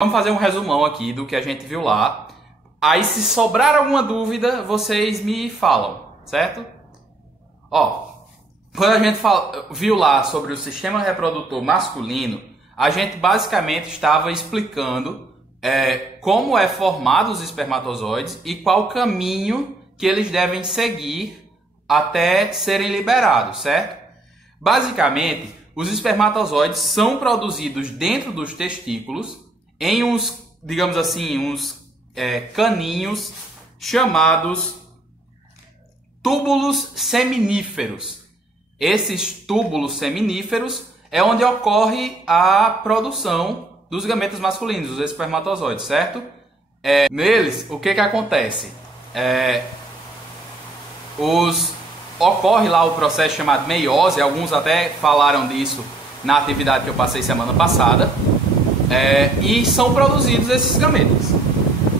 Vamos fazer um resumão aqui do que a gente viu lá. Aí, se sobrar alguma dúvida, vocês me falam, certo? Quando a gente viu lá sobre o sistema reprodutor masculino, a gente basicamente estava explicando como é formado os espermatozoides e qual o caminho que eles devem seguir até serem liberados, certo? Basicamente, os espermatozoides são produzidos dentro dos testículos em uns, digamos assim, caninhos chamados túbulos seminíferos. Esses túbulos seminíferos é onde ocorre a produção dos gametas masculinos, dos espermatozoides, certo? Neles, o que acontece? Ocorre lá o processo chamado meiose, alguns até falaram disso na atividade que eu passei semana passada, e são produzidos esses gametas.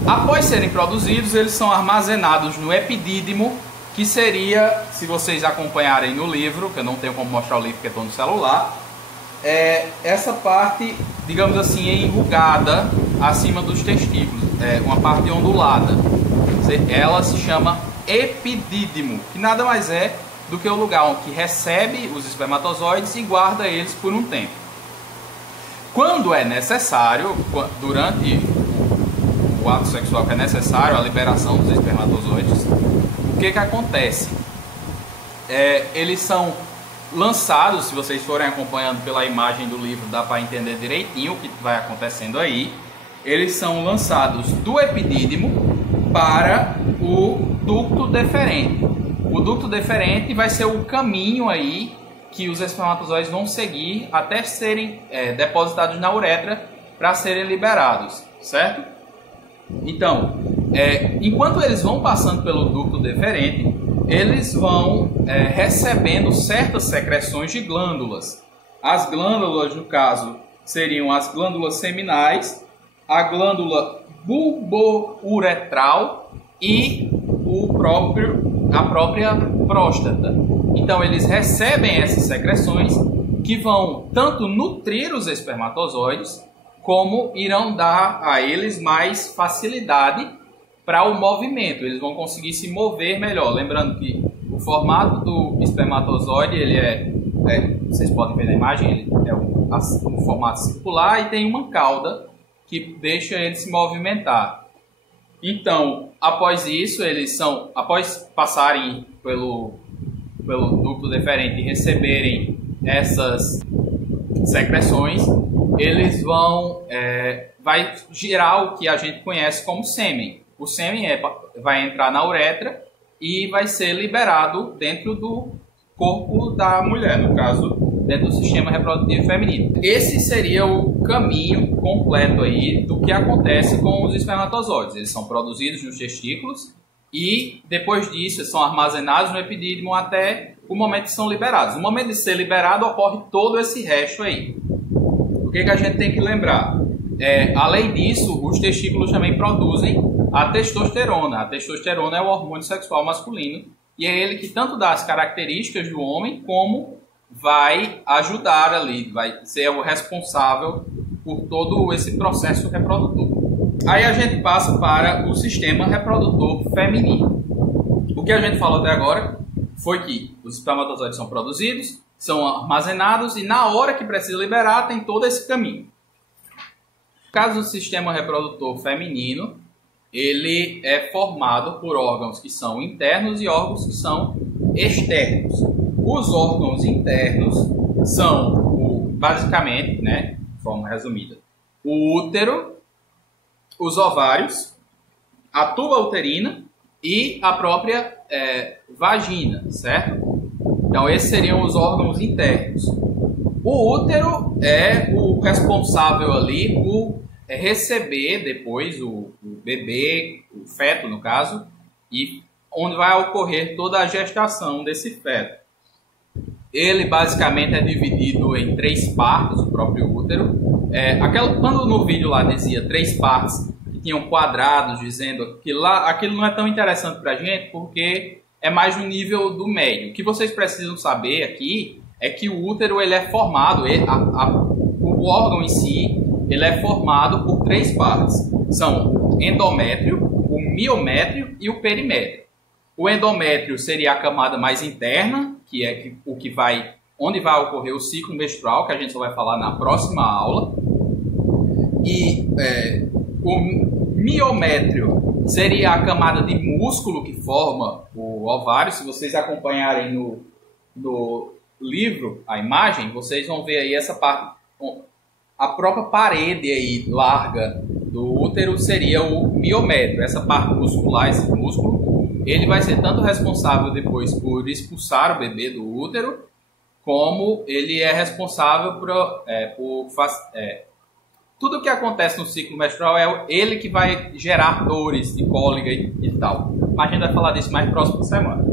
Após serem produzidos, eles são armazenados no epidídimo, que seria, se vocês acompanharem no livro, que eu não tenho como mostrar o livro porque estou no celular, essa parte, digamos assim, enrugada acima dos testículos, uma parte ondulada. Ela se chama epidídimo, que nada mais é do que o lugar que recebe os espermatozoides e guarda eles por um tempo. Quando é necessário, durante o ato sexual que é necessário, a liberação dos espermatozoides, o que acontece? Eles são lançados, se vocês forem acompanhando pela imagem do livro, dá para entender direitinho o que vai acontecendo aí. Eles são lançados do epidídimo para o ducto deferente. O ducto deferente vai ser o caminho aí que os espermatozoides vão seguir até serem depositados na uretra para serem liberados, certo? Então, enquanto eles vão passando pelo ducto deferente, eles vão recebendo certas secreções de glândulas. As glândulas, no caso, seriam as glândulas seminais, a glândula bulbouretral e a própria próstata. Então, eles recebem essas secreções que vão tanto nutrir os espermatozoides, como irão dar a eles mais facilidade para o movimento. Eles vão conseguir se mover melhor. Lembrando que o formato do espermatozoide, ele vocês podem ver na imagem, ele é um formato circular e tem uma cauda que deixa ele se movimentar. Então, após isso, após passarem pelo ducto deferente e receberem essas secreções, eles vai girar o que a gente conhece como sêmen. O sêmen vai entrar na uretra e vai ser liberado dentro do corpo da mulher, no caso, dentro do sistema reprodutivo feminino. Esse seria o caminho completo aí do que acontece com os espermatozoides. Eles são produzidos nos testículos e depois disso são armazenados no epidídimo até o momento que são liberados. No momento de ser liberado ocorre todo esse resto aí. O que a gente tem que lembrar? Além disso, os testículos também produzem a testosterona. A testosterona é o hormônio sexual masculino e é ele que tanto dá as características do homem como vai ajudar ali, vai ser o responsável por todo esse processo reprodutor. Aí a gente passa para o sistema reprodutor feminino. O que a gente falou até agora foi que os espermatozoides são produzidos, são armazenados e na hora que precisa liberar tem todo esse caminho. No caso do sistema reprodutor feminino, ele é formado por órgãos que são internos e órgãos que são externos. Os órgãos internos são, basicamente, de forma resumida, o útero, os ovários, a tuba uterina e a própria vagina, certo? Então, esses seriam os órgãos internos. O útero é o responsável ali por receber depois o bebê, o feto no caso, e onde vai ocorrer toda a gestação desse feto. Ele basicamente é dividido em 3 partes, o próprio útero. Quando no vídeo lá dizia 3 partes, que tinham quadrados dizendo que lá, aquilo não é tão interessante para a gente, porque é mais no nível do médio. O que vocês precisam saber aqui é que o útero ele é formado, o órgão em si, ele é formado por três partes. São o endométrio, o miométrio e o perimétrio. O endométrio seria a camada mais interna, que é onde vai ocorrer o ciclo menstrual, que a gente só vai falar na próxima aula. E o miométrio seria a camada de músculo que forma o ovário. Se vocês acompanharem no livro, a imagem, vocês vão ver aí essa parte, a própria parede aí larga do útero seria o miométrio. Essa parte muscular, esse músculo, ele vai ser tanto responsável depois por expulsar o bebê do útero, como ele é responsável por tudo que acontece no ciclo menstrual, é ele que vai gerar dores de cólica e tal. Mas a gente vai falar disso mais próxima semana.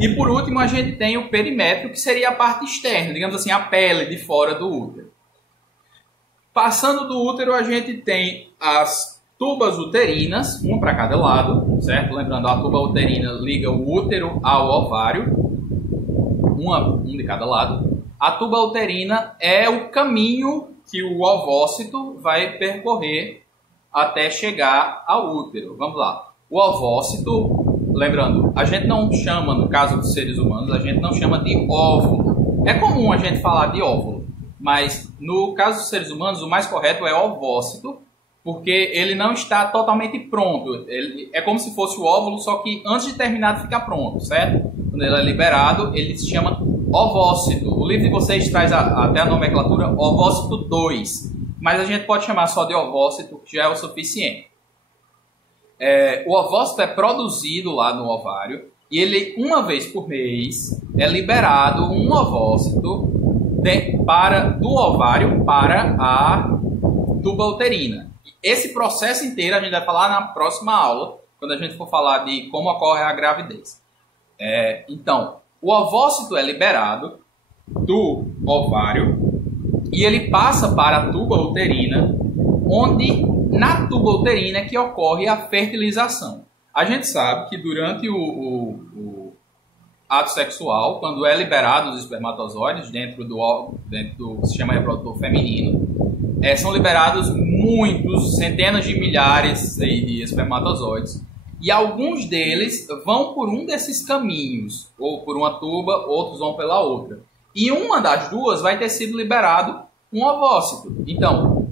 E por último, a gente tem o perimétrio, que seria a parte externa, digamos assim, a pele de fora do útero. Passando do útero, a gente tem as tubas uterinas, uma para cada lado, certo? Lembrando, a tuba uterina liga o útero ao ovário, um de cada lado. A tuba uterina é o caminho que o ovócito vai percorrer até chegar ao útero. Vamos lá. O ovócito, lembrando, a gente não chama, no caso dos seres humanos, a gente não chama de óvulo. É comum a gente falar de óvulo, mas no caso dos seres humanos, o mais correto é ovócito, porque ele não está totalmente pronto. Ele é como se fosse o óvulo, só que antes de terminar de ficar pronto, certo? Quando ele é liberado, ele se chama ovócito. O livro de vocês traz até a nomenclatura ovócito 2, mas a gente pode chamar só de ovócito, que já é o suficiente. O ovócito é produzido lá no ovário e ele, uma vez por mês, é liberado um ovócito do ovário para a tuba uterina. Esse processo inteiro a gente vai falar na próxima aula, quando a gente for falar de como ocorre a gravidez. Então, o ovócito é liberado do ovário e ele passa para a tuba uterina, onde na tuba uterina é que ocorre a fertilização. A gente sabe que durante o ato sexual, quando é liberado os espermatozoides dentro do sistema reprodutor feminino, são liberados muitos, centenas de milhares de espermatozoides. E alguns deles vão por um desses caminhos, ou por uma tuba, outros vão pela outra. E uma das duas vai ter sido liberado um ovócito. Então,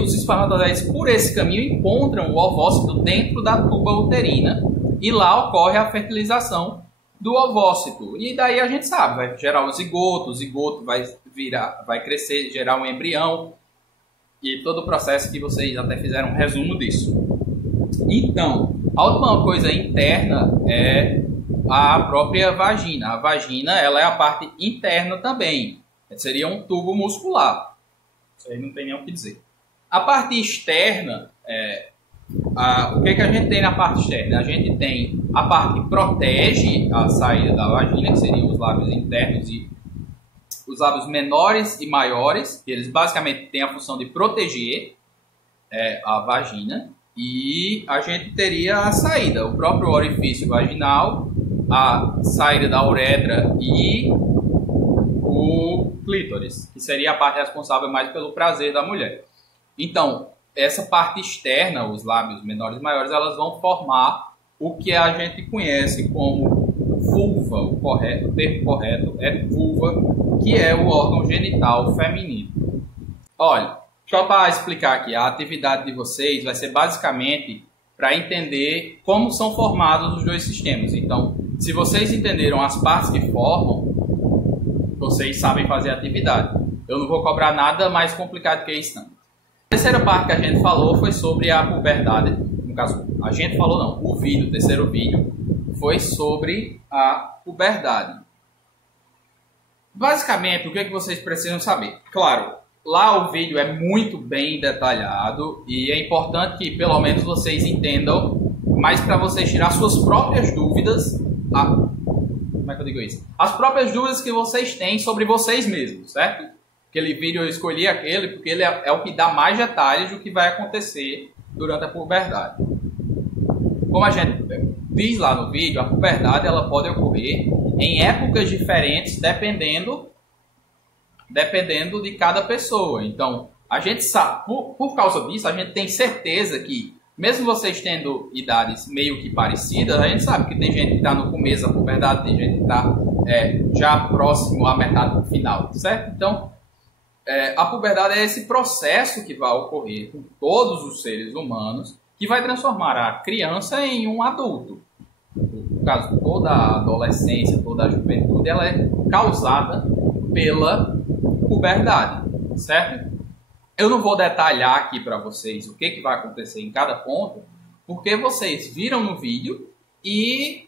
os espermatozoides por esse caminho encontram o ovócito dentro da tuba uterina e lá ocorre a fertilização do ovócito. E daí a gente sabe, vai gerar o zigoto vai crescer, gerar um embrião e todo o processo que vocês até fizeram um resumo disso. Então, a última coisa interna é a própria vagina. A vagina, ela é a parte interna também. Seria um tubo muscular. Isso aí não tem nem o que dizer. A parte externa, o que a gente tem na parte externa? A gente tem a parte que protege a saída da vagina, que seriam os lábios internos e os lábios menores e maiores. Eles basicamente têm a função de proteger a vagina. E a gente teria a saída, o próprio orifício vaginal, a saída da uretra e o clítoris, que seria a parte responsável mais pelo prazer da mulher. Então, essa parte externa, os lábios menores e maiores, elas vão formar o que a gente conhece como vulva. O termo correto é vulva, que é o órgão genital feminino. Olha, só para explicar aqui, a atividade de vocês vai ser basicamente para entender como são formados os dois sistemas. Então, se vocês entenderam as partes que formam, vocês sabem fazer a atividade. Eu não vou cobrar nada mais complicado que isso, não. A terceira parte que a gente falou foi sobre a puberdade. No caso, a gente falou não, o terceiro vídeo foi sobre a puberdade. Basicamente, o que vocês precisam saber? Claro, lá o vídeo é muito bem detalhado e é importante que pelo menos vocês entendam, mas para vocês tirar suas próprias dúvidas, como é que eu digo isso? As próprias dúvidas que vocês têm sobre vocês mesmos, certo? Aquele vídeo eu escolhi aquele porque ele é o que dá mais detalhes do que vai acontecer durante a puberdade. Como a gente diz lá no vídeo, a puberdade ela pode ocorrer em épocas diferentes dependendo de cada pessoa. Então, A gente sabe, por causa disso, a gente tem certeza que, mesmo vocês tendo idades meio que parecidas, a gente sabe que tem gente que está no começo da puberdade, tem gente que está já próximo à metade do final, certo? Então, a puberdade é esse processo que vai ocorrer com todos os seres humanos, que vai transformar a criança em um adulto. No caso, toda a adolescência, toda a juventude, ela é causada pela puberdade, certo? Eu não vou detalhar aqui para vocês o que vai acontecer em cada ponto, porque vocês viram no vídeo e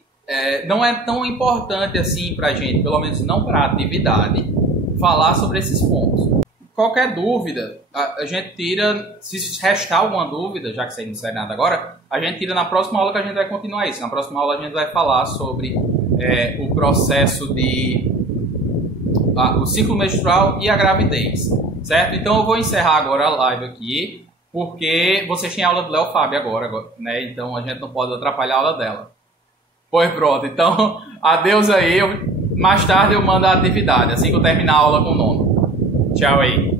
não é tão importante assim para a gente, pelo menos não para a atividade, falar sobre esses pontos. Qualquer dúvida, a gente tira, se restar alguma dúvida, já que você não sai nada agora, a gente tira na próxima aula que a gente vai continuar isso. Na próxima aula a gente vai falar sobre o processo o ciclo menstrual e a gravidez, certo? Então eu vou encerrar agora a live aqui, porque vocês têm aula do Léo Fábio agora, né? Então a gente não pode atrapalhar a aula dela. Pois pronto, então adeus aí, mais tarde eu mando a atividade, assim que eu terminar a aula com o nono. Tchau aí.